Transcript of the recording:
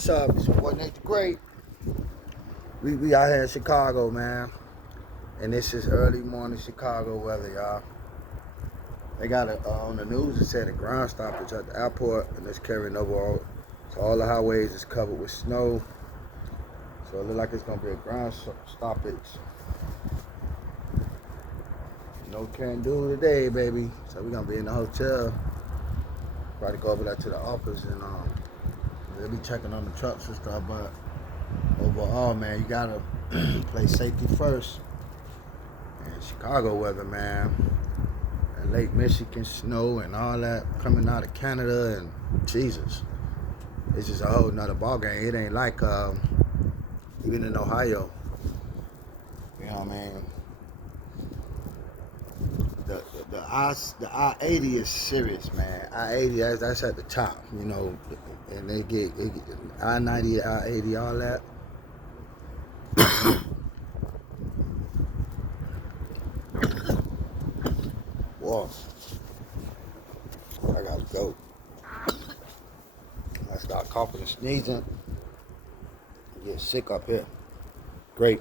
What's up? It's your boy Nate the Great. We out here in Chicago, man. And this is early morning Chicago weather, y'all. They got on the news, it said a ground stoppage at the airport, and it's carrying over all. So all the highways is covered with snow. So it looks like it's going to be a ground stoppage. No can do today, baby. So we're going to be in the hotel. Probably go over there to the office and they'll be checking on the trucks and stuff, but overall, man, you gotta play safety first. And Chicago weather, man, and Lake Michigan snow and all that coming out of Canada, and Jesus, it's just a whole nother ball game. It ain't like even in Ohio. You know what I mean? The I-80 is serious, man. I-80, that's at the top, you know, and they get I-90, I-80, all that. Whoa, I gotta go. I start coughing and sneezing. I get sick up here. Great.